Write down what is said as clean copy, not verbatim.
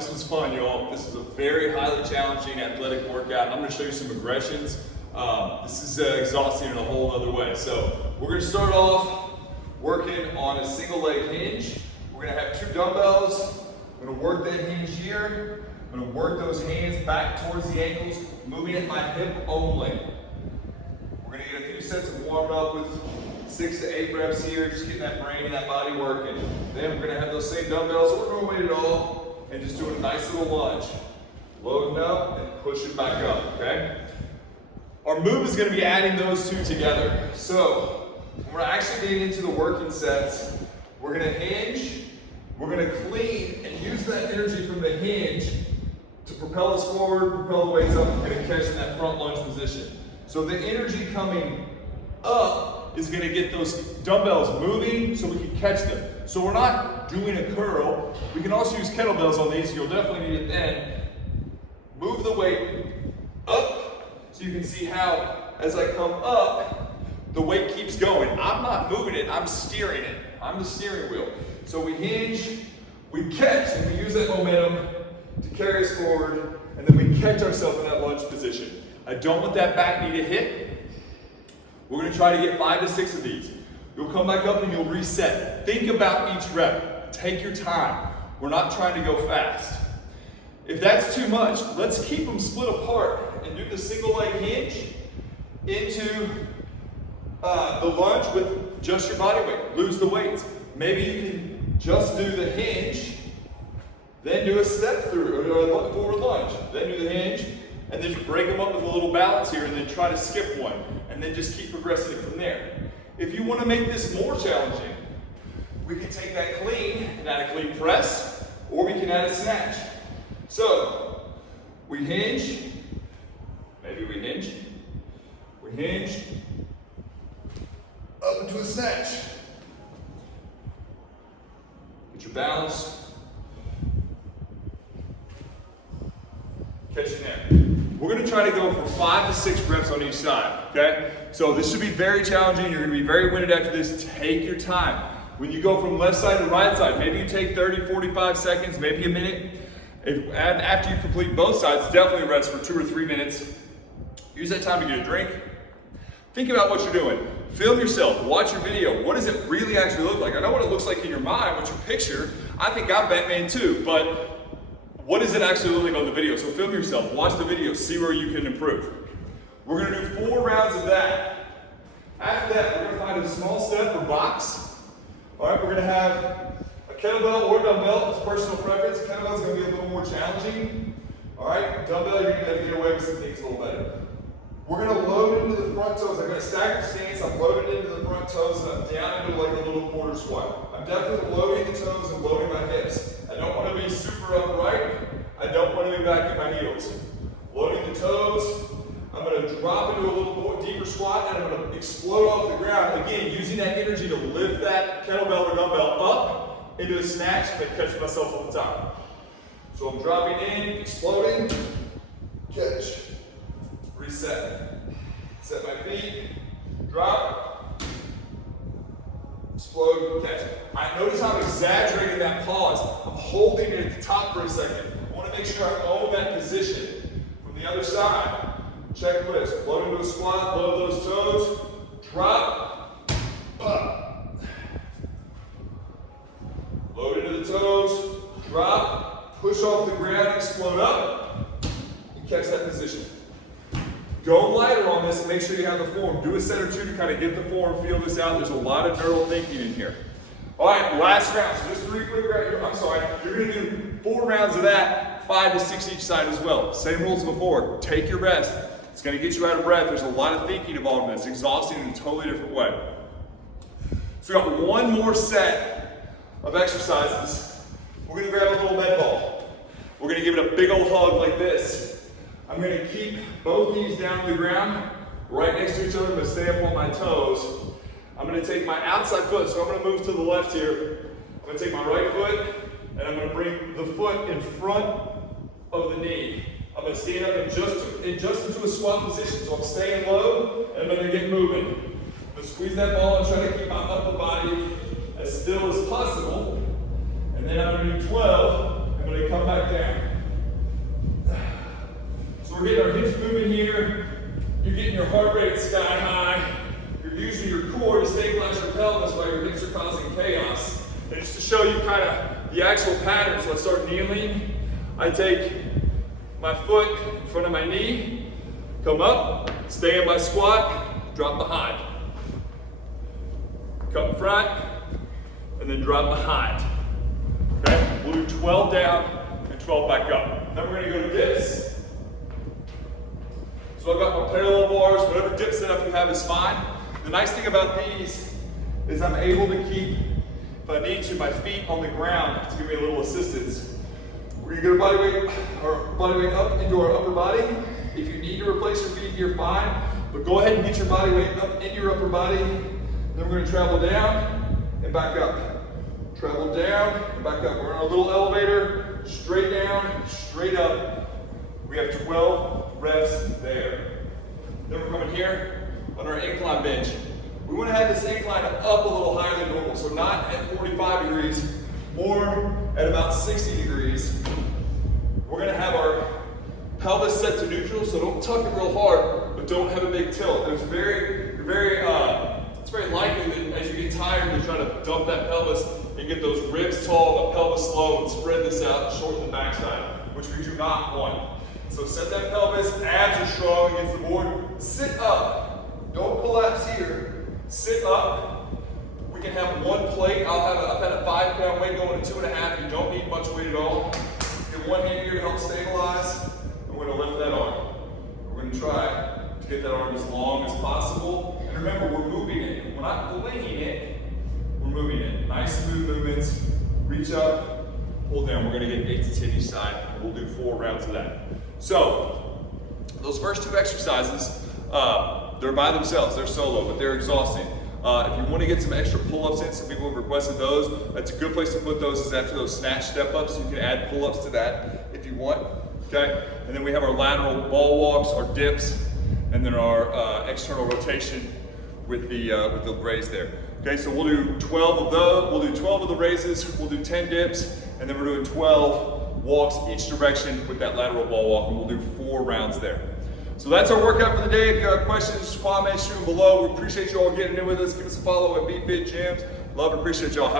this was fun, y'all. This is a very highly challenging athletic workout. I'm gonna show you some aggressions. This is exhausting in a whole other way. So we're gonna start off working on a single leg hinge. We're gonna have 2 dumbbells. I'm gonna work that hinge here. I'm gonna work those hands back towards the ankles, moving at my hip only. We're gonna get a few sets of warm up with 6 to 8 reps here, just getting that brain and that body working. Then we're gonna have those same dumbbells, so we're gonna weight it all, and just doing a nice little lunge. Loading up and pushing back up, okay? Our move is gonna be adding those 2 together. So, when we're actually getting into the working sets, we're gonna hinge, we're gonna clean, and use that energy from the hinge to propel us forward, propel the weights up, we're gonna catch in that front lunge position. So the energy coming up is gonna get those dumbbells moving so we can catch them. So we're not doing a curl. We can also use kettlebells on these, you'll definitely need it then. Move the weight up so you can see how, as I come up, the weight keeps going. I'm not moving it, I'm steering it. I'm the steering wheel. So we hinge, we catch, and we use that momentum to carry us forward, and then we catch ourselves in that lunge position. I don't want that back knee to hit. We're gonna try to get 5 to 6 of these. You'll come back up and you'll reset. Think about each rep. Take your time. We're not trying to go fast. If that's too much, let's keep them split apart and do the single leg hinge into the lunge with just your body weight. Lose the weights. Maybe you can just do the hinge, then do a step through or a forward lunge, then do the hinge, and then break them up with a little balance here and then try to skip one, and then just keep progressing it from there. If you want to make this more challenging, we can take that clean and add a clean press, or we can add a snatch. So, we hinge, maybe we hinge, up into a snatch. Get your balance. Catch in there. We're gonna try to go for 5 to 6 reps on each side, okay? So this should be very challenging. You're gonna be very winded after this. Take your time. When you go from left side to right side, maybe you take 30, 45 seconds, maybe a minute. And after you complete both sides, definitely rest for 2 or 3 minutes. Use that time to get a drink. Think about what you're doing. Film yourself, watch your video. What does it really actually look like? I know what it looks like in your mind, what you picture. I think I'm Batman too, but what does it actually look like on the video? So film yourself, watch the video, see where you can improve. We're gonna do 4 rounds of that. After that, we're gonna find a small step or box. All right, we're gonna have a kettlebell or dumbbell, it's personal preference. Kettlebell is gonna be a little more challenging. All right, dumbbell, you're gonna have to get away with some things a little better. We're gonna load into the front toes. I'm gonna stagger stance, I'm loaded into the front toes, and I'm down into like a little quarter squat. I'm definitely loading the toes and loading my hips. I don't wanna be super upright. I don't wanna be back at my heels. Loading the toes, I'm gonna drop into a little more deeper squat, and I'm gonna explode off the ground. Again, using that energy to lift that kettlebell or dumbbell up into a snatch and catch myself on the top. So I'm dropping in, exploding, catch. Reset. Set my feet, drop, explode, catch. I notice how I'm exaggerating that pause. I'm holding it at the top for a second. I want to make sure I own that position. From the other side, checklist. Load into a squat, load those toes, drop, pop. Load into the toes, drop, push off the ground, explode up, and catch that position. Go lighter on this and make sure you have the form. Do a set or 2 to kind of get the form, feel this out. There's a lot of neural thinking in here. All right, last round. So just 3 quick rounds. I'm sorry. You're going to do 4 rounds of that, 5 to 6 each side as well. Same rules before. Take your rest. It's going to get you out of breath. There's a lot of thinking involved in this. Exhausting in a totally different way. So we got 1 more set of exercises. We're going to grab a little med ball. We're going to give it a big old hug like this. I'm going to keep both knees down to the ground, right next to each other. I'm going to stay up on my toes. I'm going to take my outside foot, so I'm going to move to the left here. I'm going to take my right foot, and I'm going to bring the foot in front of the knee. I'm going to stand up and adjust into a squat position. So I'm staying low, and I'm going to get moving. I'm going to squeeze that ball and try to keep my upper body as still as possible. And then I'm going to do 12. I'm I'm gonna come back down. So we're getting our hips moving here. You're getting your heart rate sky high. You're using your core to stabilize your pelvis while your hips are causing chaos. And just to show you kind of the actual pattern, so I start kneeling. I take my foot in front of my knee, come up, stay in my squat, drop behind. Come in front, and then drop behind. Okay? We'll do 12 down and 12 back up. Then we're gonna go to dips. So I've got my parallel bars, whatever dip setup you have is fine. The nice thing about these is I'm able to keep, if I need to, my feet on the ground to give me a little assistance. We're gonna get our body weight up into our upper body. If you need to replace your feet here, fine. But go ahead and get your body weight up into your upper body. Then we're gonna travel down and back up. Travel down and back up. We're on a little elevator, straight down, straight up. We have 12 reps there. Then we're coming here on our incline bench. We want to have this incline up a little higher than normal. So not at 45 degrees, more at about 60 degrees. We're going to have our pelvis set to neutral, so don't tuck it real hard, but don't have a big tilt. It's very likely that as you get tired, you try to dump that pelvis and get those ribs tall, the pelvis low, and spread this out, shorten the backside, which we do not want. So set that pelvis, abs are strong against the board. Sit up. Don't collapse here. Sit up. We can have one plate. I've had a 5-pound weight going to 2.5. You don't need much weight at all. Get one hand here to help stabilize. And we're gonna lift that arm. We're gonna try to get that arm as long as possible. And remember, we're moving it. We're not flinging it. We're moving it. Nice smooth movements. Reach up, pull down. We're gonna get 8 to 10 each side. We'll do 4 rounds of that. So, those first 2 exercises, they're by themselves, they're solo, but they're exhausting. If you want to get some extra pull-ups in, some people have requested those, that's a good place to put those is after those snatch step-ups. You can add pull-ups to that if you want, okay? And then we have our lateral ball walks, our dips, and then our external rotation with the raise there. Okay, so we'll do 12 of those, we'll do 12 of the raises, we'll do 10 dips, and then we're doing 12 walks each direction with that lateral ball walk, and we'll do 4 rounds there. So that's our workout for the day. If you have questions, comments, shoot them below. We appreciate you all getting in with us. Give us a follow at BFit Gyms. Love and appreciate y'all.